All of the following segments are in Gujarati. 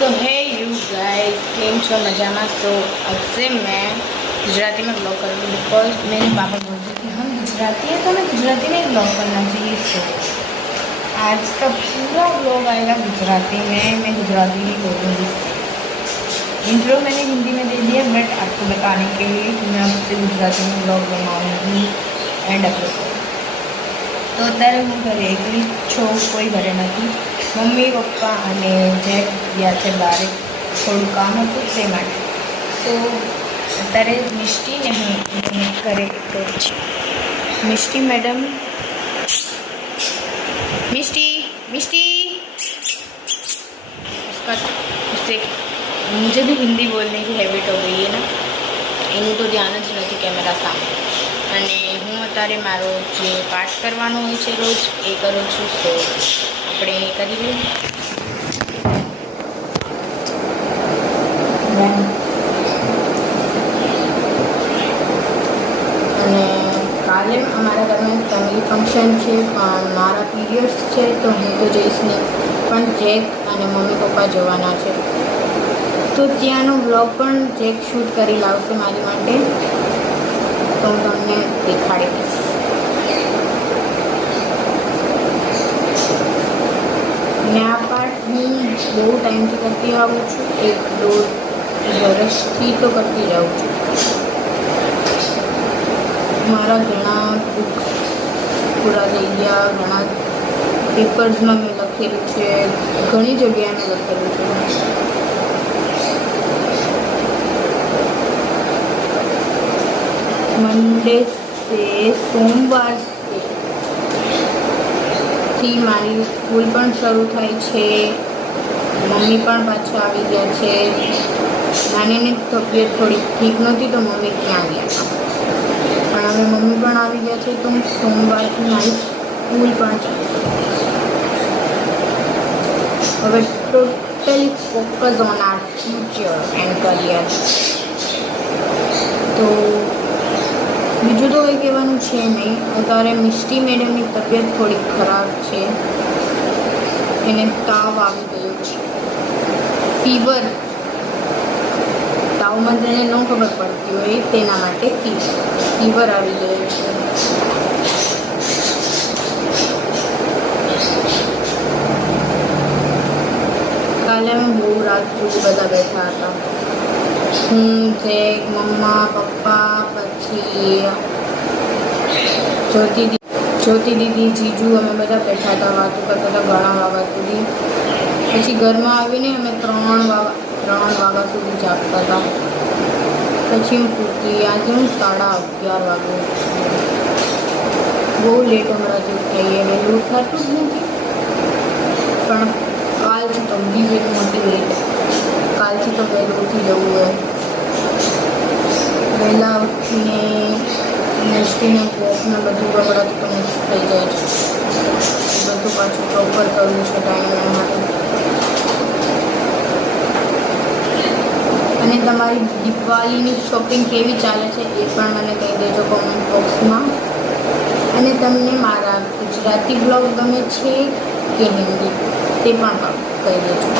तो है यू गाइस केम छो मजा में। तो अब से मैं गुजराती में ब्लॉग करूँगी बिकॉज मेरे पापा बोलते कि हम गुजराती हैं तो हमें गुजराती में ब्लॉग करना चाहिए। तो आज का पूरा ब्लॉग आएगा गुजराती में, मैं गुजराती ही बोलूँगी। इंट्रो मैंने हिंदी में दे दिया बट आपको बताने के लिए कि मैं आपसे गुजराती में ब्लॉग बनाऊँगी एंड अपलोड। तो અત્યારે હું ઘરે એકલી છું, કોઈ ઘરે નથી। મમ્મી પપ્પા અને જેક ગયા છે બહાર, થોડું કામ હતું તે માટે। તો અત્યારે મિષ્ટીને હું ઘરે એકલો છું। મિષ્ટી મેડમ, मिष्टी मिष्टी उससे मुझे भी हिंदी बोलने की हैबिट हो गई है ना, एનું તો ધ્યાન જ નથી કેમેરા સામે। અને હું અત્યારે મારો જે પાઠ કરવાનો હોય છે રોજ એ કરું છું। તો આપણે કરી લઈએ। અને કાલે અમારા ઘરમાં ફેમિલી ફંક્શન છે પણ મારા પીરિયડ્સ છે તો હું તો જઈશ નહીં, પણ જેક અને મમ્મી પપ્પા જવાના છે તો ત્યાંનો વ્લોગ પણ જેક શૂટ કરી લાવશે મારી માટે, તો હું તમને દેખાડી દઈશ। ને આ પાઠ હું બહુ ટાઈમથી કરતી આવું છું, 1-2 વર્ષથી તો કરતી જ આવું છું। મારા ઘણા બુક્સ પૂરા થઈ ગયા, ઘણા પેપર્સમાં મેં લખેલું છે, ઘણી જગ્યાએ મેં લખેલું છે। मंडे से सोमवार થી મારી સ્કૂલ પણ શરૂ થાય છે। મમ્મી પણ પાછા આવી ગયા છે। નાનીની તબિયત થોડી ઠીક નહોતી તો મમ્મી ત્યાં ગયા હતા, પણ હવે મમ્મી પણ આવી ગયા છે તો સોમવારથી મારી સ્કૂલ પણ ચાલુ થશે। હવે totally focus on R future and career. તો બીજું તો કંઈ કહેવાનું છે નહીં। અત્યારે મિષ્ટી મેડમની તબિયત થોડી ખરાબ છે, એને તાવ આવી ગયો છે, ફીવર। તાવમાં જેને ન ખબર પડતી હોય તેના માટે ફીવર આવી ગયો છે। કાલે અમે બહુ રાત સુધી બધા બેઠા હતા, હું, જેક, મમ્મા, પપ્પા, પછી જ્યોતિ દીદી, જીજુ, અમે બધા બેઠા હતા, વાતો કરતા હતા ઘણા વાગ્યા સુધી। પછી ઘરમાં આવીને અમે 3 વાગ્યા સુધી જાગતા હતા, પછી હું સૂતી। આજે હું 11:30 વાગે, બહુ લેટ હમણાંથી ઉઠાઈએ, વહેલું ઉઠાતું જ નથી, પણ કાલથી તો બીજી એક મોટી લેટ, કાલથી તો વહેલું ઉઠી જવું હોય। વહેલા ઉઠીને મિષ્ટીને કોકને બધું ગબડાતું તો મિસ થઈ જાય છે, બધું પાછું પ્રોપર કરવું છે ટાઈમ માટે। અને તમારી દિવાળીની શોપિંગ કેવી ચાલે છે એ પણ મને કહી દેજો કોમેન્ટ બોક્સમાં। અને તમને મારા ગુજરાતી બ્લોગ ગમે છે કે હિન્દી તે પણ કહી દેજો।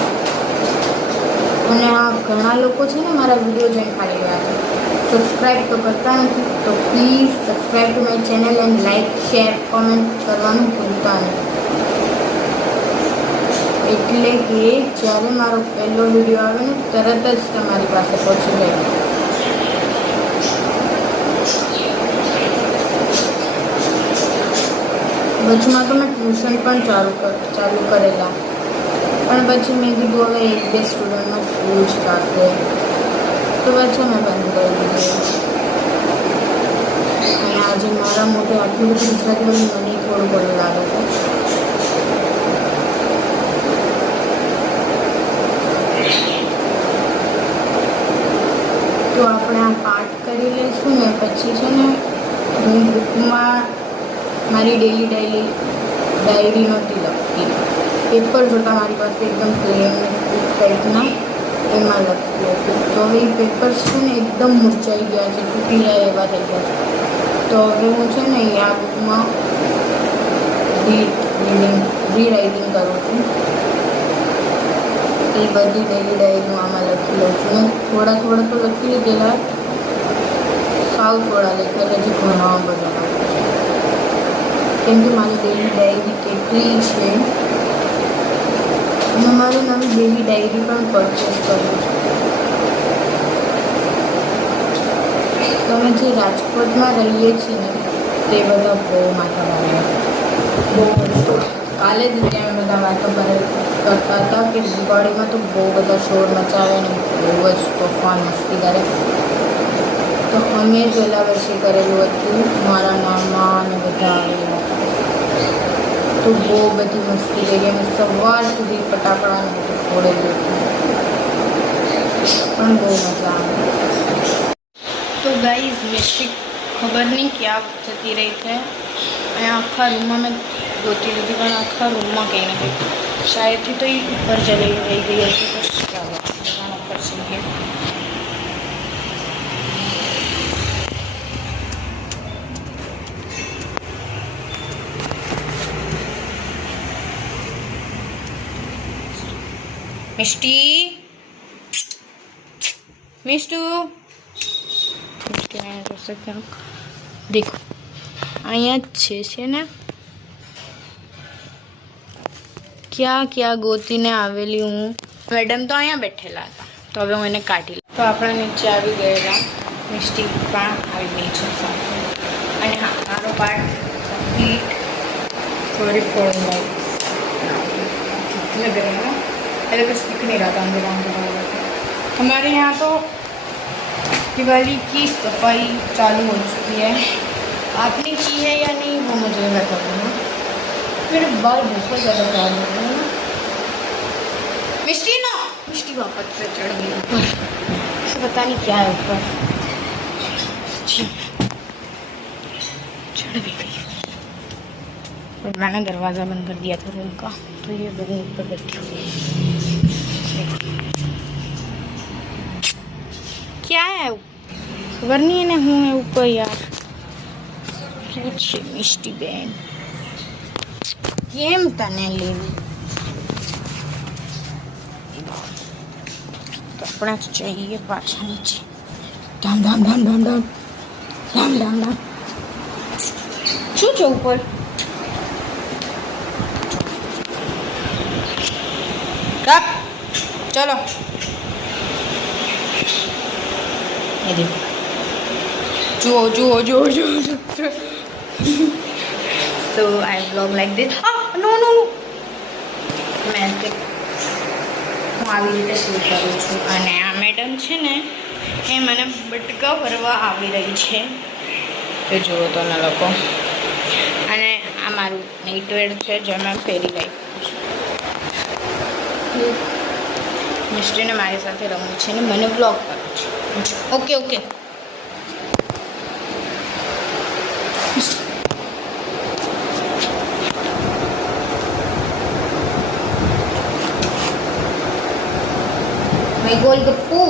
અને આ ઘણા લોકો છે ને મારા વિડીયો જોઈને ખાલી રહ્યા છે, સબસ્ક્રાઈબ તો કરતા નથી, તો please subscribe to my channel and like, share, comment કરવાનું ભૂલતા નહીં। એટલે કે જ્યારે મારો પહેલો વિડીયો આવે ને તરત જ તમારી પાસે પહોંચી જાય। વચમાં તો મેં ટ્યુશન પણ ચાલુ કરેલા, પણ પછી મેં કીધું હવે 1-2 સ્ટુડન્ટનો સ્કૂલ જ થશે તો પછી મેં બંધ કરી દીધું। અને આજે મારા મોઢે આટલું બધું ગુજરાતી મને થોડું લાગે છે। તો આપણે આ પાઠ કરી લઈશું ને પછી છે ને હું બુકમાં મારી ડાયરી નહોતી લખતી, પેપર જોતાં મારી પાસે એકદમ પ્લેન બુક ટાઈપના એમાં લખતી હતી। તો હવે એ પેપર્સ છે ને એકદમ મૂર્છાઈ ગયા છે, તૂટી જાય એવા થઈ ગયા છે। તો હવે હું છે ને આ બુકમાં રીરાઇટિંગ કરું છું। એ બધી ડેલી ડાયરી હું આમાં લખી લઉં છું. મેં થોડા થોડા તો લખી લીધેલા, સાવ થોડા લખ્યા, હજી ઘણા બધા કેમ કે મારી ડેલી ડાયરી કેટલી છે. અને મારી નવી ડેલી ડાયરી પણ પરચેસ કરી છે. તમે જે રાજકોટમાં રહીએ છીએ ને તે બધા બહુ માથા મારે, બહુ કાલે જ ત્યાં બધા વાતો કરતા હતા કે દિવાળીમાં તો બહુ બધા શોર મચાવે ને બહુ જ તોફાન મસ્તી કરે. તો અમે પહેલાં વર્ષે કરેલું હતું, મારા મામા અને બધા આવેલા હતા, તો બહુ બધી મસ્તી કરી. અમે સવાર સુધી ફટાકડા ને બધું ફોડેલું હતું, પણ બહુ મજા આવે. તો ગાઈઝ મિસ્ટેક ખબર નહીં ક્યાં જતી રહી છે. અહીંયા આખા રૂમમાં મેં ગોતી લીધી, પણ આખા રૂમમાં કંઈ નથી. શાયદથી તો એ ઉપર ચલી રહી ગઈ હશે. તો ચાલો દુકાન ઉપર છીએ. મિષ્ટી, મિષ્ટુ, દેખો અહીંયા જ છે ને, ક્યાં ક્યાં ગોતીને આવેલી હું. મેડમ તો અહીંયા બેઠેલા હતા, તો હવે હું એને કાઢી લઉં. તો આપણે નીચે આવી ગયેલા, મિષ્ટી પણ આવી ગઈ છે સાથે. અને હા, મારો પાર્ટ કમ્પ્લીટ. સોરી ફોર लग रहे हैं ना, अरे कुछ दिख नहीं रहा था अंदर हमारे यहाँ तो दिवाली की सफाई चालू हो चुकी है. आपने की है या नहीं वो मुझे बता दो. मेरे बाल बहुत ज़्यादा खराब हो रहे हैं. मिष्टी ना, मिष्टी वापस से चढ़ गई ऊपर. इसे पता नहीं क्या है ऊपर, चढ़ भी गई. और मैंने दरवाज़ा बंद कर दिया था रूम का, तो ये रूम ऊपर बैठी हुई है. क्या है खबर नहीं है हूँ है ऊपर यार. શું છે મિષ્ટી બેન, કેમ તને લેવી? તો આપણે જઈએ પાછા નીચે. ધામ ધામ ધામ ધામ ધામ ધામ ધામ ધામ. શું છે ઉપર? કપ ચલો. એ દેખો, જુઓ જુઓ જુઓ જુઓ. So I vlog like this. No. મેં હું આવી રીતે શૂટ કરું છું. અને આ મેડમ છે ને એ મને બટકા ભરવા આવી રહી છે, તો જુઓ તમે લોકો. અને આ મારું નેટવેર છે જે મેં પહેરી રાખ્યું છે. મિસ્ટ્રીને મારી સાથે રમવું છે ને મને બ્લોગ કરવું છે. Okay okay. My Golgappu,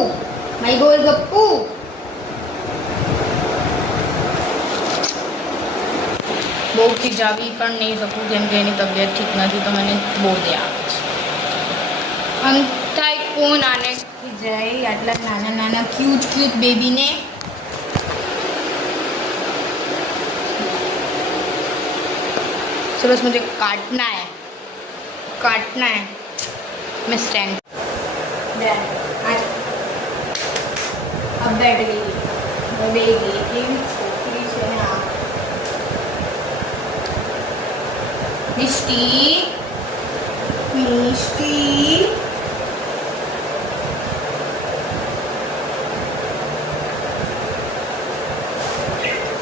my Golgappu. બહુ ખીજાવી પણ નહીં શકું કેમ કે એની તબિયત ઠીક નથી, તો મને બહુ દે આવે છે. આમ થાય કોણ આને ખીજાય, આટલા નાના નાના ક્યુટ બેબીને. बस मुझे काटना है मैं स्टैंड. अब बैठ गई छोकरी से ना. मिष्टी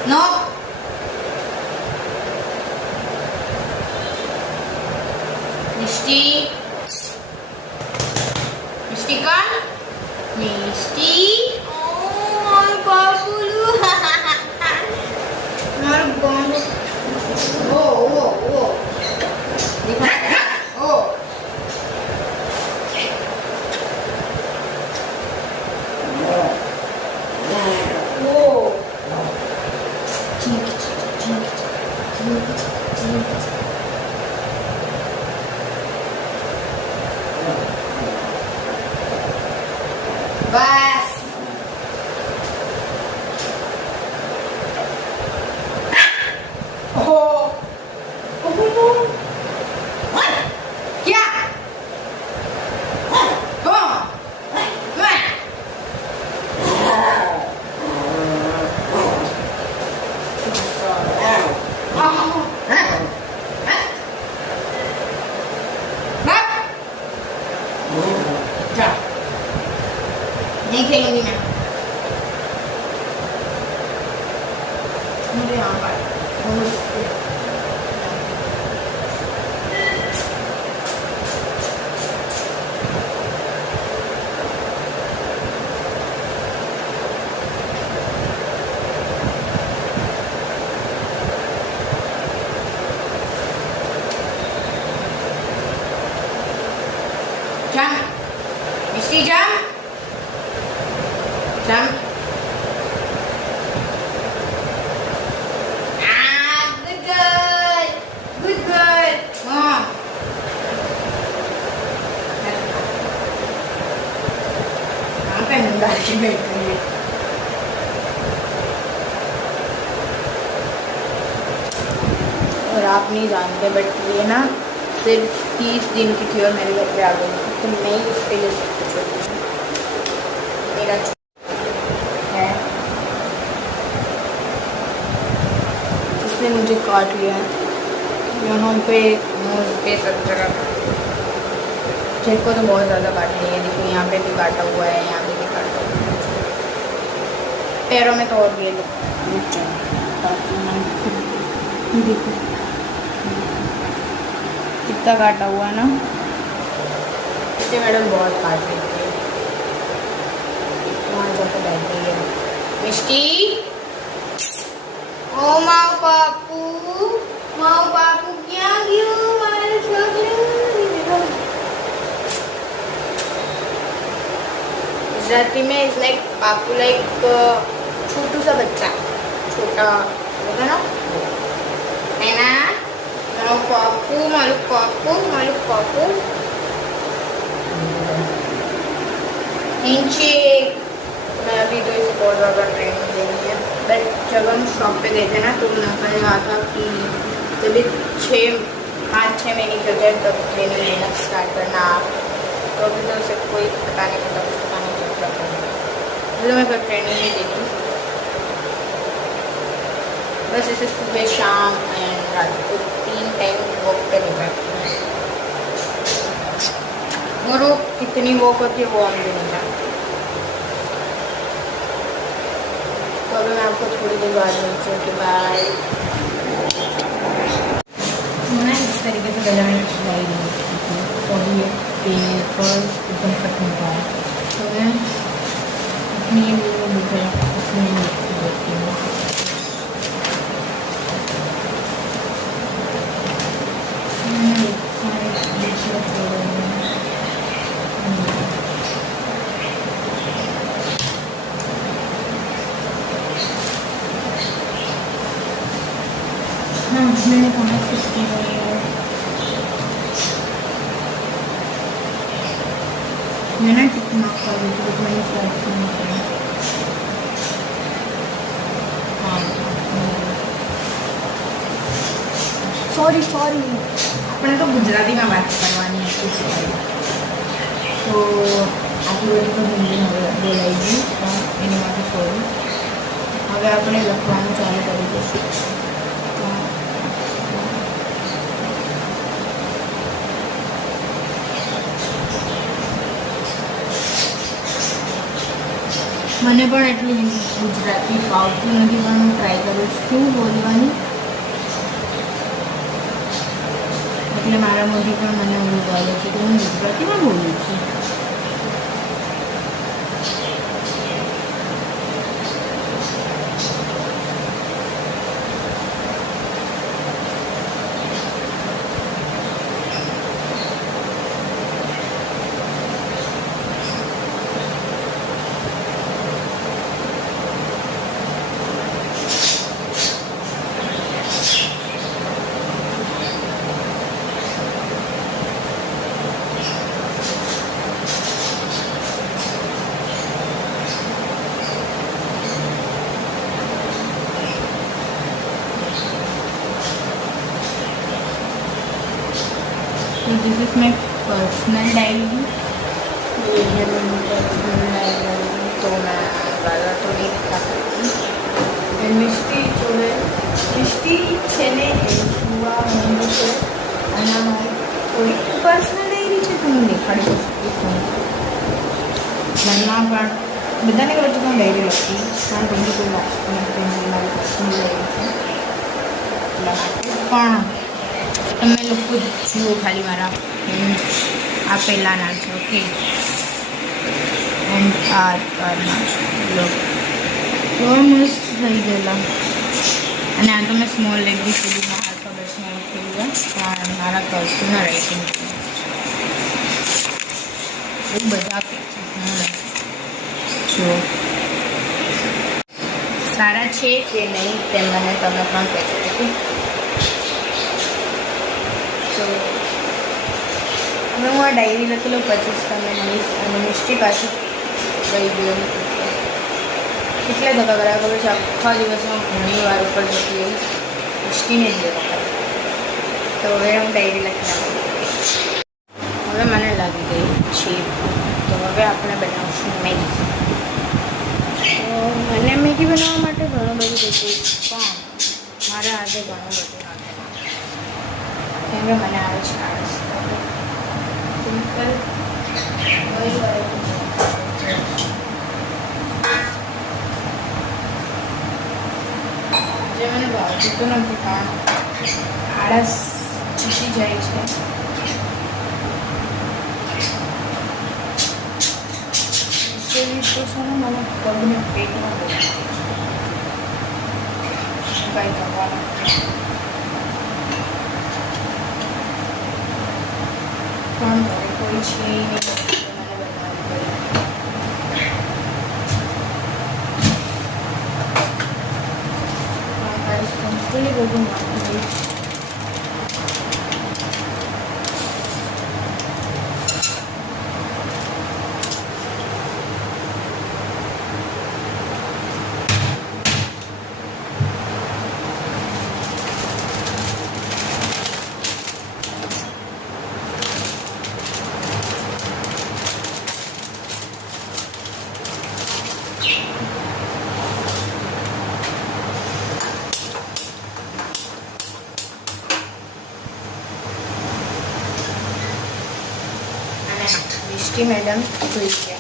नो. मिष्टी कौन? मिष्टी. ओह बाबुलू. मारो बॉन्ड. ओ देखा ओ. બસ ઓહો ક્યાં नहीं खेलूंगी मैं मुझे यहाँ पर jump Misty jump jump good girl good girl Mom यहाँ पे मुंडा के बैठ रही है और आप नहीं जानते बट ये ना सिर्फ 30 दिन की थी और मेरे घर पे आ गई तो मैं ही उसके लिए सब कुछ होती हूँ मेरा है उसने मुझे काट लिया यहाँ पे नोज पे सब जगह चेक को तो बहुत ज़्यादा काट लिया है देखो यहाँ पे भी काटा हुआ है यहाँ पे भी काटा हुआ है पैरों में तो और भी देखो कितना काटा हुआ है ना इससे मैडम बहुत काट लेती है वहाँ जाकर बैठ गई है मिष्टी ओ माँ पापू क्या क्यों मारे गुजराती में इज लाइक पापू लाइक छोटू सा बच्चा छोटा होगा ना है ना मारू पापू नीचे मैं अभी तो इसे बहुत ज़्यादा ट्रेनिंग देनी है बट जब हम शॉप पे गए थे ना तो उन्होंने कहा था कि जब 5-6 महीने की हो जाए तब ट्रेनिंग लेना स्टार्ट करना आप तो अभी तो उसे कोई पता नहीं चलता कुछ पता नहीं चलता तो मैं कब ट्रेनिंग नहीं देती बस इसे सुबह शाम एंड रात को 3 टाइम वॉक पे ले जाती हूँ और वो कितनी वॉक होती है वो हम भी नहीं जानते तो अभी मैं आपको थोड़ी देर बाद मिलती हूँ कि बाय मैं इस तरीके से गला में सिलाई नहीं थी तो ये पेपर एकदम खत्म हुआ है तो मैं अपनी इसमें देखती हूँ मैंने कहा सकती है मैं ना कितना कर रही थी तो मैंने सॉरी अपने तो गुजराती में बात करवानी है तो आगे बढ़ी तो हिंदी में बोलाएगी एनी માટે સોરી હવે આપણે લખવાનું ચાલુ કરી દઈશું મને પણ એટલું ગુજરાતી ફાવતું નથી પણ હું ટ્રાય કરું છું બોલવાની એટલે મારા મોઢે પણ મને એવું બોલે છે કે હું ગુજરાતીમાં બોલું છું this is my personal diary. ये है मेरी पर्सनल डायरी, तो मैं ज़्यादा तो नहीं दिखा सकती। मिष्टी जो है, मिष्टी छेने हुआ मंदिर છે અને મારી થોડી પર્સનલ ડાયરી છે તો હું દેખાડી શકું છું। મનમાં પણ બધાને ખબર છે હું ડાયરી લખી, કારણ કે કોઈ વાંચતું નથી, મારી પર્સનલ ડાયરી છે એટલા માટે। પણ તમે લોકો જુઓ ખાલી મારા આપેલાના છે, ઓકે, આરના બહુ મસ્ત થઈ ગયેલા। અને આ તો મેં સ્મોલ લેગી સુધીમાં આલ્ફાબેટ્સમાં લખેલું પણ મારા કર્સના રાઇટિંગ બહુ બધા જો સારા છે કે નહીં તે મને તમે પણ કહેજો, ઓકે। તો હવે હું આ ડાયરી લખેલો 25 તમે મળીશ અને મિષ્ટી પાછી ગઈ ગયું કેટલા ધક્કા કર્યા ખબર છે, આખા દિવસમાં ઘણી વાર ઉપર જતી રહીશ, મિષ્ટીને જ દેવા। તો હવે હું ડાયરી લખી નાખું। હવે મને લાગી ગઈ છે, તો હવે આપણે બનાવશું મેગી। તો મને મેગી બનાવવા માટે ઘણું બધું જોઈતું, પણ મારે આજે ઘણું બધું કેમ કે મને આવે છે આળસ, સિમ્પલ જે મને ભાવતું તો નથી, પણ આળસ ચૂસી જાય છે। જેવી તો છે ને મને પગને પેટમાં બહુ કંઈ કરવાનું પણ ઘરે કોઈ છે નહીં, મને બનાવવું પડે। સિમ્પલી બધું નાખી દઈશ। मिष्टी मैडम सुई गया।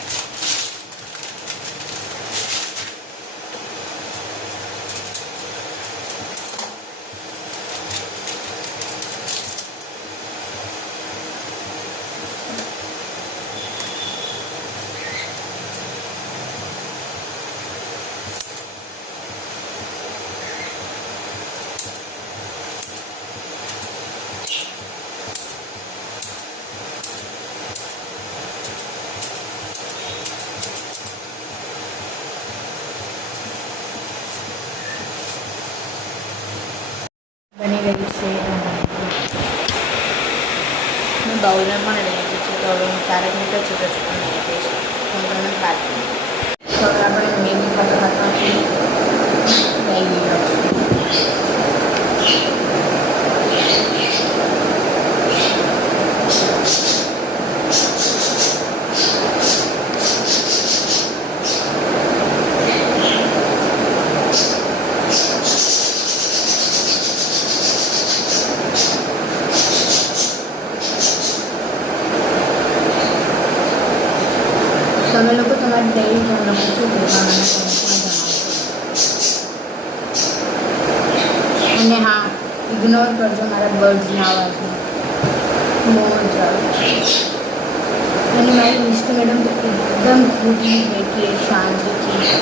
बनी गई है, मैं बाउल में पण लई दी छे। तो हवे क्यारेक मीठा छूटा छूटा नाखी दईश, હું તમને બાદ તો આપણે મેગી ખાતા ખાતા મેગી નાખશું। તમે લોકો તમારી ડાયરી કેમ લખો છો તે મને કમેન્ટમાં જણાવજો। અને હા, ઇગ્નોર કરજો મારા બર્ડ્સના અવાજને, બહુ જ આવે। અને મારી મિસ્ટર મેડમ તો એકદમ ક્યુટલી બેઠી શાંતિથી